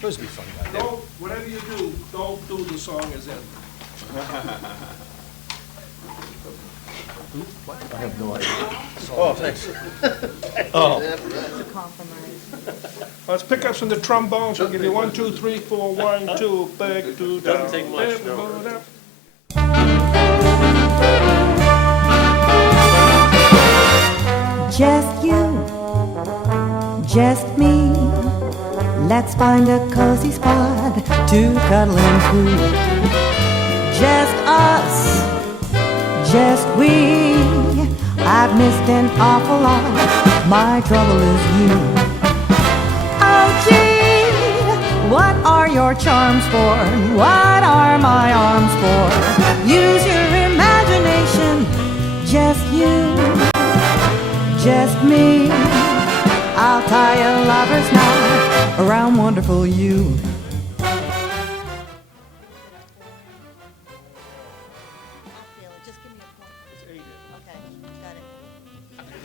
supposed to be funny about that. Don't, whatever you do, don't do the song as end. I have no idea. Oh, thanks. It's a compromise. Let's pick up some of the trombones. We'll give you 1, 2, 3, 4, 1, 2, back, 2, down. Doesn't take much, no. Go down. Just you, just me. Let's find a cozy spot to cuddle and coo. Just us, just we. I've missed an awful lot. My trouble is you. Oh gee, what are your charms for? What are my arms for? Use your imagination. Just you, just me. I'll tie a lover's knot around wonderful you.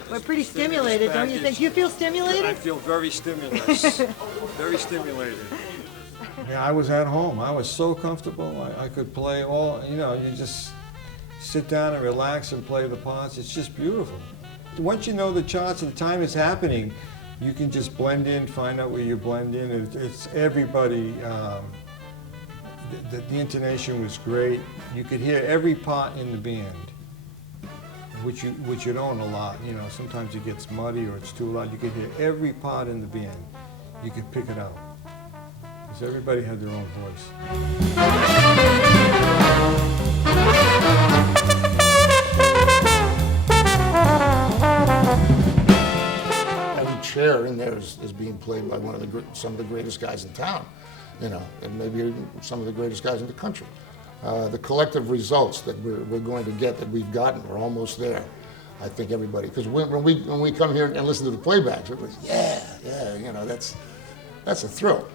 We're pretty stimulated, don't you think? You feel stimulated? I feel very stimulus, very stimulated. Yeah, I was at home. I was so comfortable. I could play all, you know, you just sit down and relax and play the parts. It's just beautiful. Once you know the charts and the time is happening, you can just blend in, find out where you blend in. It's everybody, the intonation was great. You could hear every part in the band, which you don't a lot. You know, sometimes it gets muddy or it's too loud. You could hear every part in the band. You could pick it out. Because everybody had their own voice. Every chair in there is being played by some of the greatest guys in town, you know, and maybe even some of the greatest guys in the country. The collective results that we're going to get, that we've gotten, we're almost there. I think everybody, because when we come here and listen to the playbacks, it was yeah, you know, that's a thrill.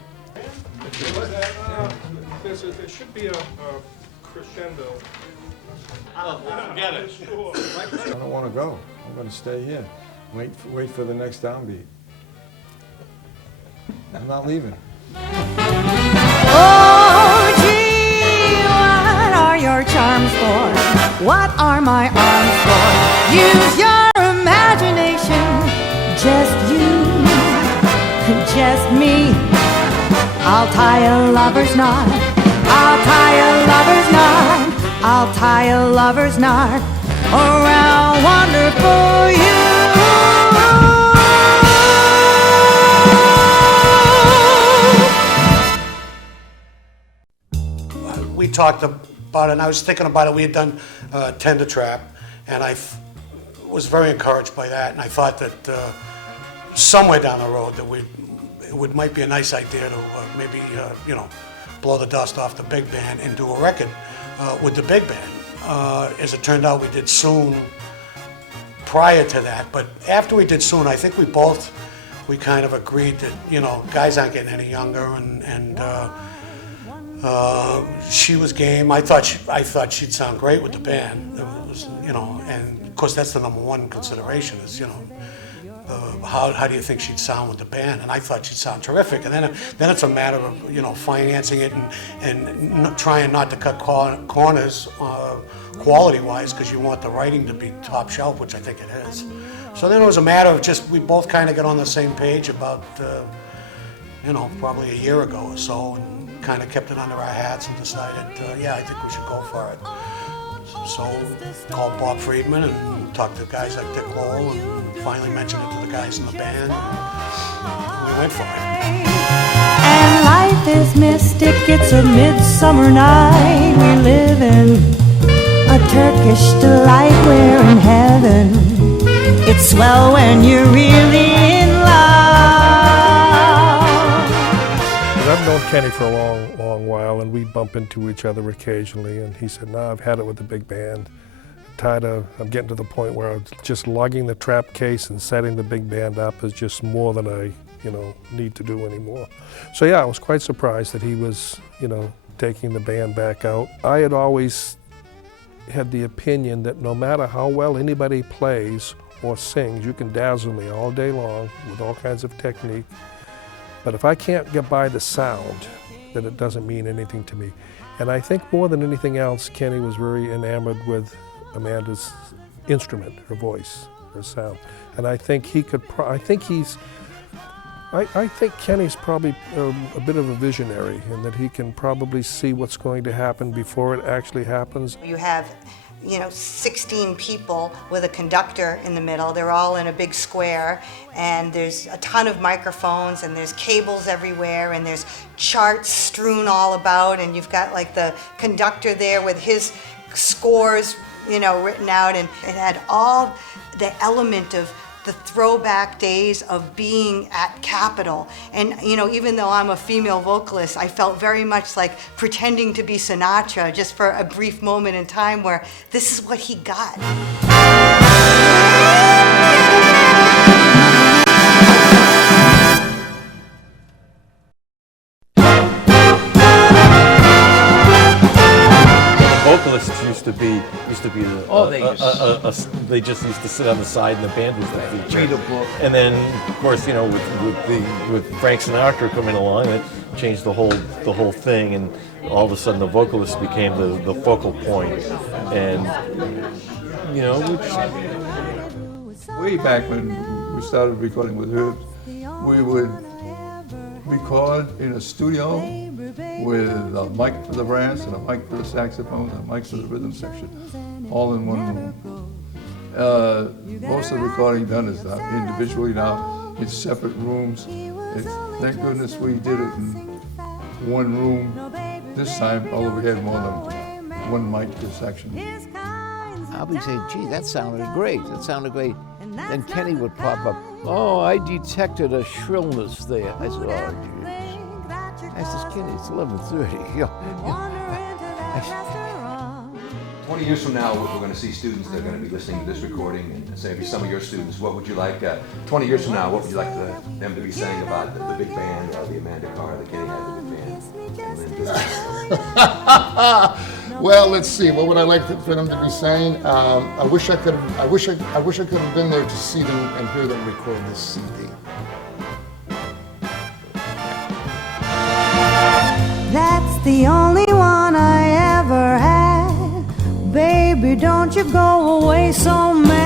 There should be a crescendo. Oh, forget it. Sure. I don't want to go. I'm going to stay here. Wait for the next downbeat. I'm not leaving. Oh, gee, what are your charms for? What are my arms for? Use your imagination. Just you, just me. I'll tie a lover's knot. I'll tie a lover's knot. I'll tie a lover's knot around wonderful you. We talked about it, and I was thinking about it. We had done Tender Trap, and I was very encouraged by that. And I thought that somewhere down the road that it might be a nice idea to maybe you know, blow the dust off the big band and do a record with the big band. As it turned out, we did Soon prior to that, but after we did Soon, I think we kind of agreed that, you know, guys aren't getting any younger, and she was game. I thought she'd sound great with the band. It was, you know, and of course that's the #1 consideration is, you know, how do you think she'd sound with the band? And I thought she'd sound terrific. And then it's a matter of, you know, financing it and trying not to cut corners quality-wise, because you want the writing to be top shelf, which I think it is. So then it was a matter of just, we both kind of got on the same page about, you know, probably a year ago or so, and kind of kept it under our hats and decided, yeah, I think we should go for it. So called Bob Friedman and talked to guys like Dick Lowell and finally mentioned it to the guys in the band. And we went for it. And life is mystic, it's a midsummer night. We live in a Turkish delight, we're in heaven. It's swell when you're really in love. I've known Kenny for a long while, and we bump into each other occasionally, and he said, no, I've had it with the big band. I'm getting to the point where I'm just lugging the trap case and setting the big band up is just more than I, you know, need to do anymore. So yeah, I was quite surprised that he was, you know, taking the band back out. I had always had the opinion that no matter how well anybody plays or sings, you can dazzle me all day long with all kinds of technique. But if I can't get by the sound, then it doesn't mean anything to me. And I think more than anything else, Kenny was very enamored with Amanda's instrument, her voice, her sound. And I think he could, I think Kenny's probably a bit of a visionary in that he can probably see what's going to happen before it actually happens. You have 16 people with a conductor in the middle. They're all in a big square, and there's a ton of microphones, and there's cables everywhere, and there's charts strewn all about, and you've got like the conductor there with his scores, written out, and it had all the element of the throwback days of being at Capitol. And even though I'm a female vocalist, I felt very much like pretending to be Sinatra just for a brief moment in time where this is what he got. Vocalists used to be they just used to sit on the side and the band was the feature. Read a book. And then, of course, with Frank Sinatra coming along, it changed the whole thing, and all of a sudden the vocalist became the focal point. And Way back when we started recording with Herb, we would record in a studio with a mic for the brass and a mic for the saxophone and a mic for the rhythm section, all in one room. Most of the recording done is individually now in separate rooms. Thank goodness we did it in one room this time, although we had more than one mic per section. I'll be saying, gee, that sounded great. That sounded great. Then Kenny would pop up. Oh, I detected a shrillness there. I said, oh, geez. I said, Kenny, it's 11:30. 20 years from now, we're going to see students that are going to be listening to this recording, and say, maybe some of your students, what would you like, 20 years from now, what would you like them to be saying about the big band, or the Amanda Carr, the Kenny had the big band? Well, let's see. What would I like for them to be saying? I wish I could have been there to see them and hear them record this CD. That's the only one I ever had. Baby, don't you go away so mad.